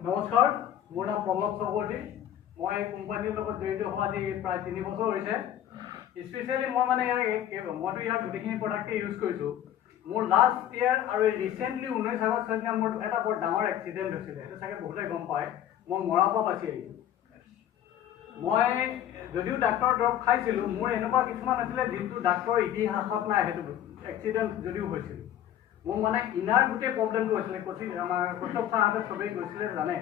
নমস্কাৰ, মোৰ নাম পল্লৱ চক্ৰৱৰ্তী। মই কোম্পানীৰ লগত জড়িত হোৱা আজি প্ৰায় 3 বছৰ হৈছে। স্পেচিয়েলি মই মানে মইতো ইয়াৰ গোটেইখিনি প্ৰডাক্টে ইউজ কৰিছোঁ। মোৰ লাষ্ট ইয়াৰ আৰু ৰিচেণ্টলি 19 আগষ্ট মোৰ এটা বৰ ডাঙৰ এক্সিডেণ্ট হৈছিলে। সেইটো চাগে বহুতে গম পায়। মই মৰাৰ পৰা বাচি আহিছোঁ। মই যদিও ডাক্তৰৰ দৰৱ খাইছিলোঁ, মোৰ এনেকুৱা কিছুমান আছিলে যিটো ডাক্তৰৰ ইতিহাসত নাই। সেইটো এক্সিডেণ্ট যদিও হৈছিল, মোৰ মানে ইনাৰ গোটেই প্ৰব্লেমটো হৈছিলে। আমাৰ কৌশৱ ছাৰহঁতে চবেই গৈছিলে জানে।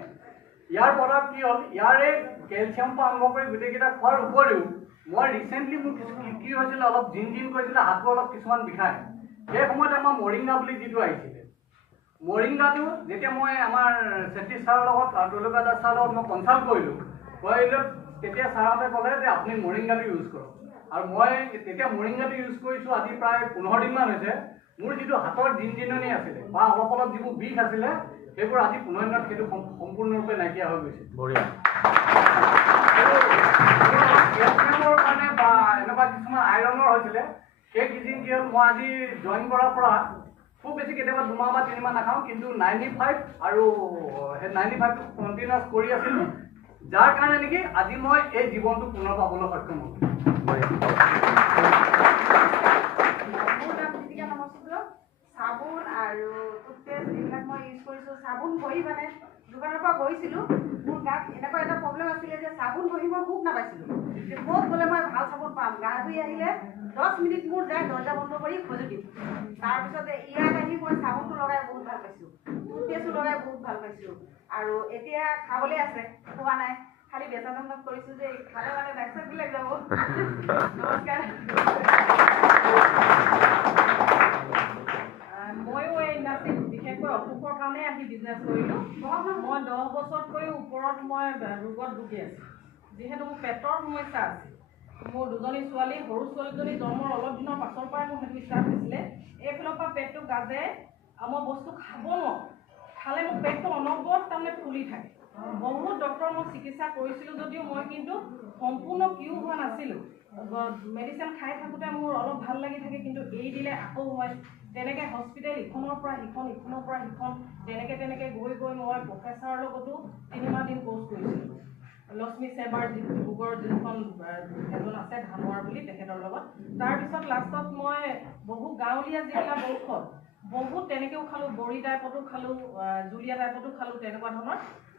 ইয়াৰ প্ৰভাৱ কি হ'ল, ইয়াৰে কেলছিয়াম পৰা আৰম্ভ কৰি গোটেইকেইটা খোৱাৰ উপৰিও মই ৰিচেণ্টলি মোৰ কি হৈছিলে, অলপ জিন কৰিছিলে, হাতটো অলপ কিছুমান বিষায়। সেই সময়ত আমাৰ মৰিংগা বুলি যিটো আহিছিলে, মৰিংগাটো যেতিয়া মই আমাৰ চেত্ৰী ছাৰৰ লগত তলুকা দাস ছাৰৰ লগত মই কনচাল্ট কৰিলোঁ, তেতিয়া ছাৰহঁতে ক'লে যে আপুনি মৰিংগাটো ইউজ কৰক। আৰু মই তেতিয়া মৰিংগাটো ইউজ কৰিছোঁ আজি প্ৰায় 15 দিনমান হৈছে। মোৰ যিটো হাতৰ জিনজিননি আছিলে বা অলপ অলপ যিবোৰ বিষ আছিলে, সেইবোৰ আজি 15 দিনত সেইটো সম্পূৰ্ণৰূপে নাইকিয়া হৈ গৈছে। কেলছিয়ামৰ কাৰণে বা এনেকুৱা কিছুমান আইৰণৰ হৈছিলে, সেই কিজিন কি হ'ল, মই আজি জইন কৰাৰ পৰা খুব বেছি কেতিয়াবা 2 মাহ বা 3 মাহ নাখাওঁ, কিন্তু 95 আৰু সেই 95টো কণ্টিনিউৱাছ কৰি আছিলোঁ, যাৰ কাৰণে নেকি আজি মই এই জীৱনটো পুনৰ পাবলৈ সক্ষম হ'লোঁ। চাবোন আৰু টুথপেষ্ট এইবিলাক মই ইউজ কৰিছোঁ। চাবোন বহি মানে দোকানৰ পৰা গৈছিলোঁ, মোৰ গাত এনেকুৱা এটা প্ৰব্লেম আছিলে যে চাবোন বহি মই সুখ নাপাইছিলোঁ। ক'ত গ'লে মই ভাল চাবোন পাম। গা ধুই আহিলে 10 মিনিট মোৰ যায় দৰ্জা বন্ধ কৰি খজুতি। তাৰপিছতে ইয়াত আহি মই চাবোনটো লগাই বহুত ভাল পাইছোঁ, টুথপেষ্টো লগাই বহুত ভাল পাইছোঁ। আৰু এতিয়া খাবলৈ আছে, খোৱা নাই, খালি বেচা-ধন্দা কৰিছোঁ যে খালে মানে ডাক্তৰবিলাক যাব। নমস্কাৰ। ময়ো এই ইণ্ডাষ্ট্ৰীত বিশেষকৈ অসুখৰ কাৰণে আহি বিজনেছ কৰিলোঁ। মই 10 বছৰতকৈও ওপৰত মই ৰোগত ভুগি আছোঁ। যিহেতু মোৰ পেটৰ সমস্যা আছে, মোৰ 2জনী ছোৱালী, সৰু ছোৱালীজনী জন্মৰ অলপ দিনৰ পাছৰ পৰাই মোৰ সেইটো ষ্টাৰ্ট হৈছিলে। এইফালৰ পৰা পেটটো গাজে আৰু মই বস্তু খাব নোৱাৰোঁ। খালে মোৰ পেটটো অনবৰত তাৰমানে ফুলি থাকে। বহুত ডক্টৰৰ মই চিকিৎসা কৰিছিলোঁ যদিও মই কিন্তু সম্পূৰ্ণ কিউৰ হোৱা নাছিলোঁ। মেডিচিন খাই থাকোঁতে মোৰ অলপ ভাল লাগি থাকে, কিন্তু এৰি দিলে আকৌ হয়। তেনেকৈ হস্পিটেল ইখনৰ পৰা সিখন, ইখনৰ পৰা সিখন, তেনেকৈ গৈ মই প্ৰফেচাৰৰ লগতো 3 মাহ দিন কোৰ্চ কৰিছিলোঁ। লক্ষ্মী চেবাৰ ডিব্ৰুগড় যিখন এজন আছে ধানোৱাৰ বুলি, তেখেতৰ লগত। তাৰপিছত লাষ্টত মই বহু গাঁৱলীয়া যিবিলাক ঔষধ বহুত তেনেকৈও খালোঁ, বড়ি টাইপতো খালোঁ, জুলীয়া টাইপতো খালোঁ, তেনেকুৱা ধৰণৰ।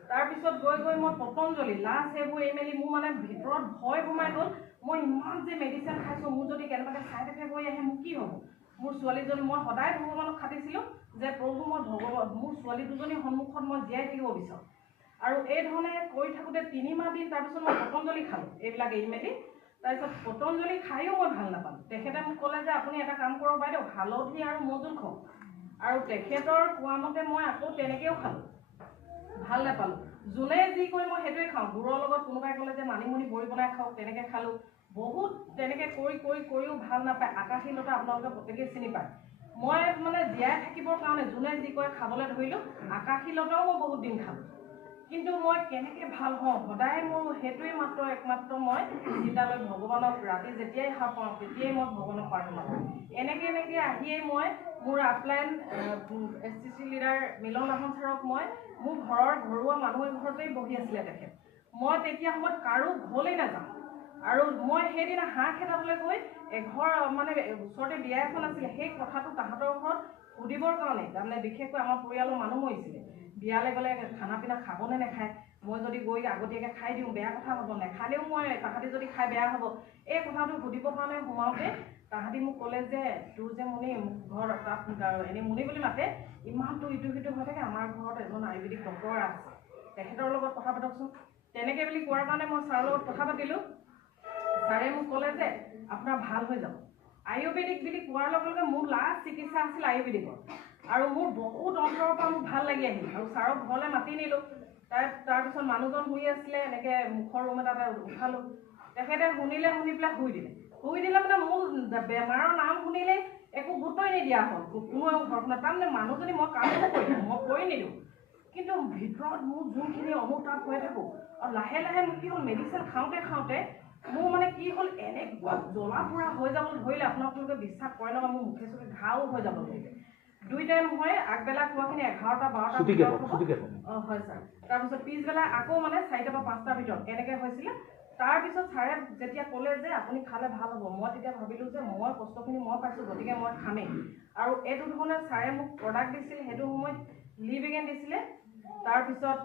তাৰপিছত গৈ মই পতঞ্জলি লাষ্ট সেইবোৰ এৰি মেলি মোৰ মানে ভিতৰত ভয় সোমাই গ'ল। মই ইমান যে মেডিচিন খাইছোঁ, মোৰ যদি কেনেবাকৈ ছাইড এফেক্ট হৈ আহে মোৰ কি হ'ব। মোৰ ছোৱালীজনী, মই সদায় ভগৱানক খাটিছিলোঁ যে প্ৰভু মই মোৰ ছোৱালী 2জনীৰ সন্মুখত মই জীয়াই থাকিব বিচাৰোঁ। আৰু এই ধৰণে কৰি থাকোঁতে 3 মাহ দিন তাৰপিছত মই পতঞ্জলি খালোঁ, এইবিলাক এৰি মেলি। তাৰপিছত পতঞ্জলি খায়ো মই ভাল নাপালোঁ। তেখেতে মোক ক'লে যে আপুনি এটা কাম কৰক বাইদেউ, হালধি আৰু মধু খাওক। আৰু তেখেতৰ কোৱা মতে মই আকৌ তেনেকৈও খালোঁ, ভাল নাপালোঁ। যোনে যি কয় মই সেইটোৱে খাওঁ। গুড়ৰ লগত কোনোবাই ক'লে যে মানিমুনি বড়ি বনাই খাওক, তেনেকৈ খালোঁ। বহুত তেনেকৈ কৰিও ভাল নাপায়। আকাশীলতা আপোনালোকে প্ৰত্যেকেই চিনি পায়। মই মানে জীয়াই থাকিবৰ কাৰণে যোনে যি কয় খাবলৈ ধৰিলোঁ। আকাশীলতাও মই বহুত দিন খালোঁ, কিন্তু মই কেনেকৈ ভাল হওঁ সদায় মোৰ সেইটোৱে একমাত্ৰ মই চিন্তালৈ ভগৱানক ৰাতি যেতিয়াই সাৰ পাওঁ তেতিয়াই মই ভগৱানক প্ৰাৰ্থনা কৰোঁ। এনেকৈ আহিয়েই মই মোৰ আপলাইন STC লিডাৰ মিলন লাহন ছাৰক মই মোৰ ঘৰুৱা মানুহৰ ঘৰতেই বহি আছিলে তেখেত। মই তেতিয়া সময়ত কাৰো ঘৰলৈ নাযাওঁ। আৰু মই সেইদিনা হাঁহ খেদাবলৈ গৈ এঘৰ মানে ওচৰতে বিয়া এখন আছিলে, সেই কথাটো তাহাঁতৰ ঘৰত সুধিবৰ কাৰণে, তাৰমানে বিশেষকৈ আমাৰ পৰিয়ালৰ মানুহ মৰিছিলে। বিয়ালৈ গ'লে খানা পিনা খাবনে নাখায়, মই যদি গৈ আগতীয়াকৈ খাই দিওঁ বেয়া কথা হ'ব, নেখালেও মই তাহাঁতি যদি খাই বেয়া হ'ব, এই কথাটো সুধিবৰ কাৰণে সোমাওঁতে তাহাঁতি মোক ক'লে যে তোৰ যে মুনি ঘৰ তাত এনেই মুনি বুলি মাতে, ইমানটো ইটো সিটো হৈ থাকে, আমাৰ ঘৰত এজন আয়ুৰ্বেদিক ডক্তৰ আছে, তেখেতৰ লগত কথা পাতকচোন। তেনেকৈ বুলি কোৱাৰ কাৰণে মই ছাৰৰ লগত কথা পাতিলোঁ। ছাৰে মোক ক'লে যে আপোনাৰ ভাল হৈ যাব। আয়ুৰ্বেদিক বুলি কোৱাৰ লগে লগে মোৰ লাষ্ট চিকিৎসা আছিল আয়ুৰ্বেদিকৰ। আৰু মোৰ বহুত অন্তৰৰ পৰা মোক ভাল লাগি আহিল। আৰু ছাৰক ঘৰলৈ মাতি নিলোঁ। তাৰপিছত মানুহজন শুই আছিলে, এনেকৈ মুখৰ ৰুম এটাতে উঠালোঁ। তেখেতে শুনি পেলাই শুই দিলে মানে মোৰ বেমাৰৰ নাম শুনিলেই একো গুৰুত্বই নিদিয়া হ'ল কোনো ঘৰখনত। তাৰমানে মানুহজনী মই কামো কৰি নিদিওঁ, কিন্তু ভিতৰত মোৰ যোনখিনি অনুতাপ হৈ থাকোঁ। আৰু লাহে মোৰ কি হ'ল, মেডিচিন খাওঁতে মোৰ মানে কি হ'ল, এনেকুৱা জ্বলা পোৰা হৈ যাব ধৰিলে, আপোনালোকে বিশ্বাস কৰে নহয়, মোৰ মুখে চুখে ঘাও হৈ যাব ধৰিলে। 2 টাইম হয় আগবেলা খোৱাখিনি 11টা 12টা ভিতৰত হয় ছাৰ তাৰপিছত পিছবেলা আকৌ মানে 4টা বা 5টাৰ ভিতৰত এনেকৈ হৈছিলে তাৰপিছত ছাৰে যেতিয়া ক'লে যে আপুনি খালে ভাল হ'ব মই তেতিয়া ভাবিলোঁ যে মই কষ্টখিনি মই পাইছোঁ গতিকে মই খামেই আৰু এইটো ধৰণে ছাৰে মোক প্ৰডাক্ট দিছিল সেইটো সময়ত লিভিগেন দিছিলে তাৰপিছত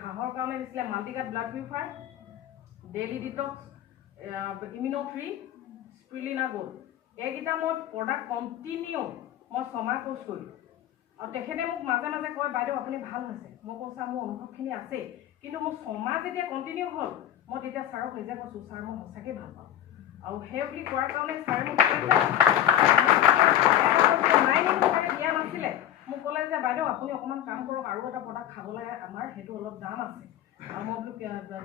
ঘাঁহৰ কাৰণে দিছিলে multicut blood purifier daily detox ইমিউনো3 স্পিৰুলিনা গ'ল্ড এইকেইটা মই প্ৰডাক্ট কণ্টিনিউ মই 6 মাহ কোৰ্চ কৰিলোঁ আৰু তেখেতে মোক মাজে মাজে কয় বাইদেউ আপুনি ভাল হৈছে মই কৈছোঁ ছাৰ মোৰ অনুভৱখিনি আছেই কিন্তু মোৰ 6 মাহ যেতিয়া কণ্টিনিউ হ'ল মই তেতিয়া ছাৰক নিজে কৈছোঁ ছাৰ মই সঁচাকৈ ভাল পাওঁ আৰু সেই বুলি কোৱাৰ কাৰণে ছাৰে মোক ছাৰে দিয়া নাছিলে মোক ক'লে যে বাইদেউ আপুনি অকণমান কাম কৰক আৰু এটা প্ৰডাক্ট খাব লাগে আমাৰ সেইটো অলপ দাম আছে আৰু মই বোলো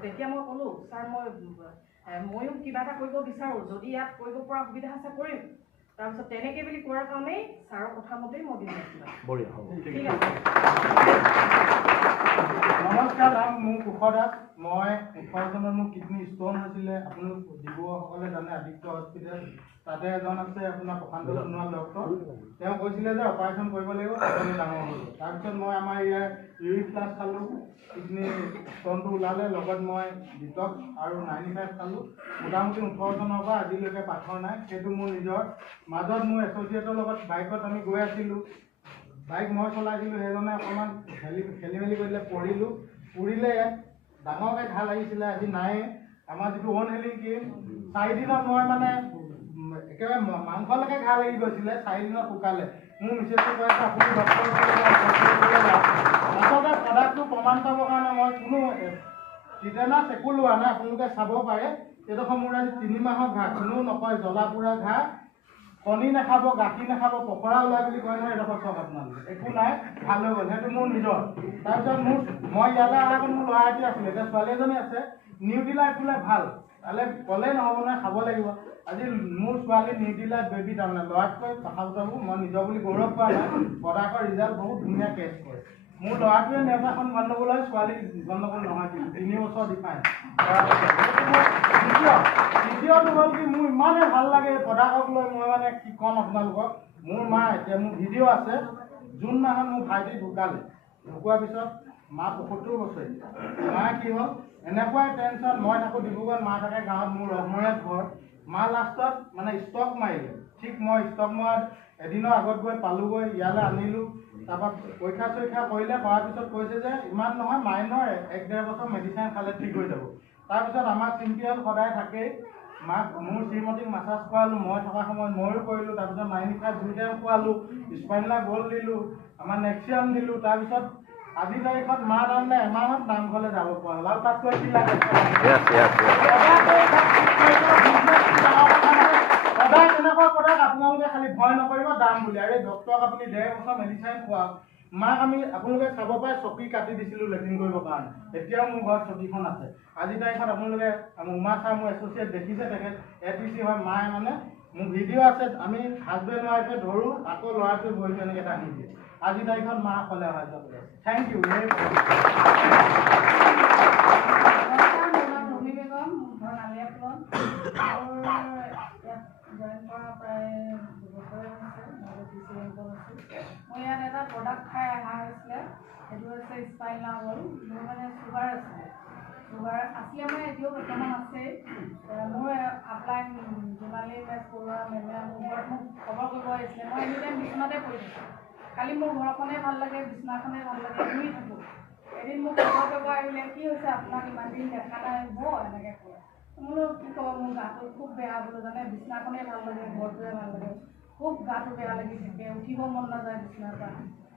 তেতিয়া মই ক'লোঁ ছাৰ ময়ো কিবা এটা কৰিব বিচাৰোঁ যদি ইয়াত কৰিব পৰা সুবিধা আছে কৰিম তাৰপিছত তেনেকৈ বুলি কোৱাৰ কাৰণেই ছাৰৰ কথা মতেই মই দিলোঁ ঠিক আছে নমস্কাৰ মোৰ কুশ দাস মই 18 চনত মোৰ কিডনী ষ্ট'ন হৈছিলে আপোনালোক ডিব্ৰুগড়সকলে জানে আদিত্য হস্পিটেল তাতে এজন আছে আপোনাৰ প্ৰশান্ত সোণোৱাল ডক্টৰ তেওঁ কৈছিলে যে অপাৰেশ্যন কৰিব লাগিব আপুনি ডাঙৰ হ'ব তাৰপিছত মই আমাৰ ইয়াৰ ইউৰিক প্লাছ খালোঁ কিডনী ষ্ট'নটো ওলালে লগত মই ডিটক্স আৰু 95 খালোঁ মোটামুটি 18 চনৰ পৰা আজিলৈকে পাথৰ নাই সেইটো মোৰ নিজৰ মাজত মোৰ এছ'চিয়েটৰ লগত বাইকত আমি গৈ আছিলোঁ বাইক মই চলাইছিলোঁ সেইজনে অকণমান খেলি মেলি কৰিলে পৰিলে ইয়াত ডাঙৰকৈ ঘাঁ লাগিছিলে আজি নাই আমাৰ যিটো ওন হেলিং ক্ৰীম 4 দিনত মই মানে একেবাৰে মাংসলৈকে ঘাঁ লাগি গৈছিলে 4 দিনত শুকালে মোৰ মিছেছে কৈ আছে আপুনি ডক্টৰ আচলতে প্ৰডাক্টটো প্ৰমাণ পাবৰ কাৰণে মই কোনো টিটেনাছ একো লোৱা নাই আপোনালোকে চাব পাৰে এইডোখৰ মোৰ আজি 3 মাহৰ ঘাঁ কোনেও নকয় জ্বলা পোৰা ঘাঁ কণী নাখাব গাখীৰ নাখাব পকৰা ওলাই বুলি কয় নহয় এডোখৰ চব আপোনালোকে একো নাই ভাল হৈ গ'ল সেইটো মোৰ নিজৰ তাৰপিছত মই ইয়ালৈ অহাৰ আগত মোৰ ল'ৰা এটি আছিলে এতিয়া ছোৱালী এজনী আছে নিউট্ৰিলাইট বোলে ভাল তালৈ ক'লেই নহ'ব নহয় খাব লাগিব আজি মোৰ ছোৱালী নিউট্ৰিলাইট বেবী তাৰমানে ল'ৰাতকৈ কথা বতৰাবোৰ মই নিজৰ বুলি গৌৰৱ কৰা নাই প্ৰডাক্টৰ ৰিজাল্ট বহুত ধুনীয়া কেছ কৰে মোৰ ল'ৰাটোৱে নেওতাখন গণ্ডগোল হয় ছোৱালী গণ্ডগোল নহয় কিন্তু 3 বছৰ ডিফাইন দ্বিতীয়টো হ'ল কি মোৰ ইমানেই ভাল লাগে এই প্ৰডাক্টক লৈ মই মানে কি ক'ম আপোনালোকক মোৰ মা এতিয়া মোৰ ভিডিঅ' আছে জুন মাহত মোৰ ভাইটি ঢুকালে ঢুকোৱাৰ পিছত মা 75 বছৰীয়া মা কি হ'ল এনেকুৱাই টেনশ্যন মই থাকোঁ ডিব্ৰুগড়ত মা থাকে গাঁৱত মোৰ ৰহমৰীয়াত ঘৰ মা লাষ্টত মানে ষ্টক মাৰিলে ঠিক মই ষ্টক মৰাত এদিনৰ আগত গৈ পালোঁগৈ ইয়ালৈ আনিলোঁ তাৰপৰা পৰীক্ষা চৰীক্ষা কৰিলে কৰাৰ পিছত কৈছে যে ইমান নহয় মাইনৰ 1-1.5 বছৰ মেডিচিন খালে ঠিক হৈ যাব তাৰপিছত আমাৰ চিম্পিয়ল সদায় থাকেই মাক মোৰ শ্ৰীমতীক মাছাজ কৰালোঁ মই থকা সময়ত ময়ো কৰিলোঁ তাৰপিছত 95 2 টাইম খোৱালোঁ স্পাইনালা গ'ল্ড দিলোঁ আমাৰ নেক্সিয়াম দিলোঁ তাৰপিছত আজি তাৰিখত মা তাৰমানে এমাহত নামঘৰলৈ যাব পৰা হ'ল আৰু তাতকৈ কি লাগে সদায় তেনেকুৱা প্ৰডাক্ট আপোনালোকে খালি ভয় নকৰিব দাম বুলি আৰু এই ডক্টৰক আপুনি 1.5 বছৰ মেডিচিন খুৱাওক মাক আমি আপোনালোকে চাব পাৰে চকী কাটি দিছিলোঁ লেট্ৰিন কৰিবৰ কাৰণে এতিয়াও মোৰ ঘৰত চকীখন আছে আজি তাৰিখত আপোনালোকে উমা ছাৰ মোৰ এছ'চিয়েট দেখিছে তেখেত ATC হয় মায়ে মানে মোৰ ভিডিঅ' আছে আমি হাজবেণ্ড ৱাইফে ধৰোঁ আকৌ ল'ৰাটোৱে ভৰিটো এনেকৈ দাঙি দিয়ে আজি তাৰিখত মা ক'লে হয় thank you very much join কৰা প্ৰায় 2 বছৰে হৈছে মই ইয়াত এটা প্ৰডাক্ট খাই অহা হৈছিলে সেইটো হৈছে স্পাইনালা গ'ল্ড মোৰ মানে চুগাৰ আছিলে মানে এতিয়াও বৰ্তমান আছেই মোৰ আপলাইন জোনালী মেচ কৰোৱা মেমে মোৰ ঘৰত মোক খবৰ কৰিব আহিছিলে মই এনি টাইম বিচনাতে পৰি থাকোঁ খালি মোৰ ঘৰখনেই ভাল লাগে বিচনাখনেই ভাল লাগে শুই থাকোঁ এদিন মোক খবৰ কৰিব আহিলে কি হৈছে আপোনাক ইমান দিন দেখা নাই হ'ব এনেকৈ কয় বোলো কি ক'ব মোৰ গাটো খুব বেয়া বোলো জানে বিচনাখনেই ভাল লাগে ঘৰটোৱে ভাল লাগে খুব গাটো বেয়া লাগি থাকে উঠিব মন নাযায় বিচনাৰ পৰা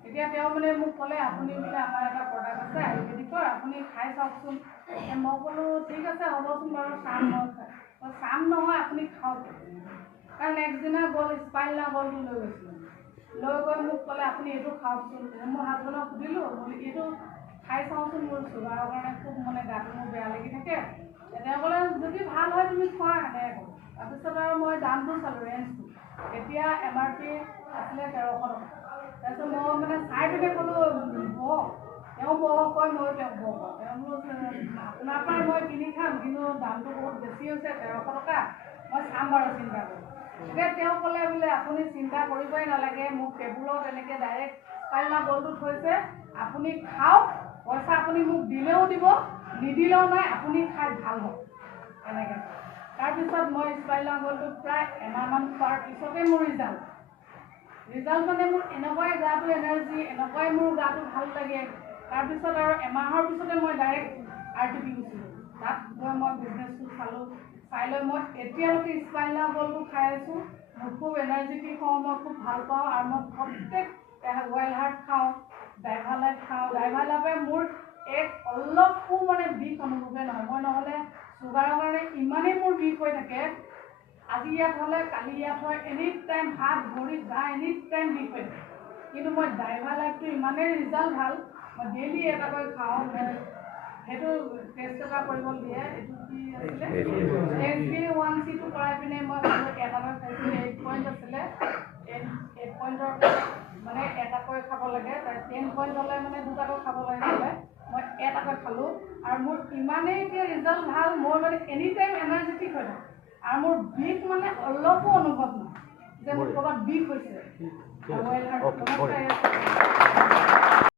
এতিয়া তেওঁ মানে মোক ক'লে আপুনি বোলে আমাৰ এটা প্ৰডাক্ট আছে আয়ুৰ্বেদিকৰ আপুনি খাই চাওকচোন মই ক'লোঁ ঠিক আছে হ'বচোন বাৰু চাম মই চাম নহয় আপুনি খাওক কাৰণ নেক্সট দিনা গ'ল স্পাইনালা গ'ল্ডটো লৈ গৈছিলোঁ লৈ গৈ মোক ক'লে আপুনি এইটো খাওকচোন মোৰ হাজবেণ্ডক সুধিলোঁ বোলো এইটো খাই চাওঁচোন মোৰ চুগাৰৰ কাৰণে খুব মানে গাটো মোৰ বেয়া লাগি থাকে তেওঁ ক'লে যদি ভাল হয় তুমি খোৱা এনেকৈ ক'লোঁ তাৰপিছত আৰু মই দামটো চালোঁ ৰেঞ্জটো এতিয়া MRP আছিলে 1300 টকা তাৰপিছত মই মানে চাই পিনে ক'লোঁ বহক তেওঁ বহক কয় ময়ো তেওঁক বহক তেওঁ বোলো আপোনাৰ পৰাই মই কিনি খাম কিন্তু দামটো বহুত বেছি হৈছে 1300 টকা মই চাম বাৰু চিন্তা কৰোঁ এতিয়া তেওঁ ক'লে বোলে আপুনি চিন্তা কৰিবই নালাগে, মোক টেবুলত এনেকৈ ডাইৰেক্ট স্পাইনা গ'ল্ডটো থৈছে, আপুনি খাওক, পইচা আপুনি মোক দিলেও দিব, নিদিলেও নাই, আপুনি খাই ভাল হওক এনেকৈ। তাৰপিছত মই স্পাইনা গ'ল্ডটো প্ৰায় এমাহমান খোৱাৰ পিছতে মোৰ ৰিজাল্ট মানে মোৰ এনেকুৱাই গাটো এনাৰ্জি, এনেকুৱাই মোৰ গাটো ভাল লাগে। তাৰপিছত আৰু এমাহৰ পিছতে মই ডাইৰেক্ট RTP গৈছিলোঁ, তাত গৈ মই বিজনেছটো চালোঁ, চাই লৈ মই এতিয়ালৈকে স্পাইনা গ'ল্ডটো খাই আছোঁ। মোৰ খুব এনাৰ্জেটিক হওঁ, মই খুব ভাল পাওঁ, আৰু মই প্ৰত্যেক ৱাইল্ড হাৰ্ট খাওঁ, ডাইভালাইট খাওঁ। ডাইভালাইটে মোৰ অলপো মানে বিষ অনুভৱে নহয়। মই নহ'লে চুগাৰৰ কাৰণে ইমানেই মোৰ বিষ হৈ থাকে, আজি ইয়াত হ'লে কালি ইয়াত হয়, এনি টাইম হাত ভৰি গা এনি টাইম বিষ হৈ থাকে। কিন্তু মই ডাইভালাইটটো ইমানেই ৰিজাল্ট ভাল, মই ডেইলি এটাকৈ খাওঁ। সেইটো টেষ্ট এটা কৰিব দিয়ে, এইটো কি আছিলে HbA1c কৰাই পিনে মই এটাকৈ খাইছিলোঁ। 8 পইণ্ট আছিলে, 8 পইণ্টৰ মানে এটাকৈ খাব লাগে, 10 পইণ্ট হ'লে মানে দুটাকৈ খাব লাগে হ'লে মই এটাকৈ খালোঁ। আৰু মোৰ ইমানেই এতিয়া ৰিজাল্ট ভাল, মই মানে এনি টাইম এনাৰ্জেটিক হৈ থাকোঁ, আৰু মোৰ বিষ মানে অলপো অনুভৱ নহয় যে মোৰ ক'ৰবাত বিষ হৈছে।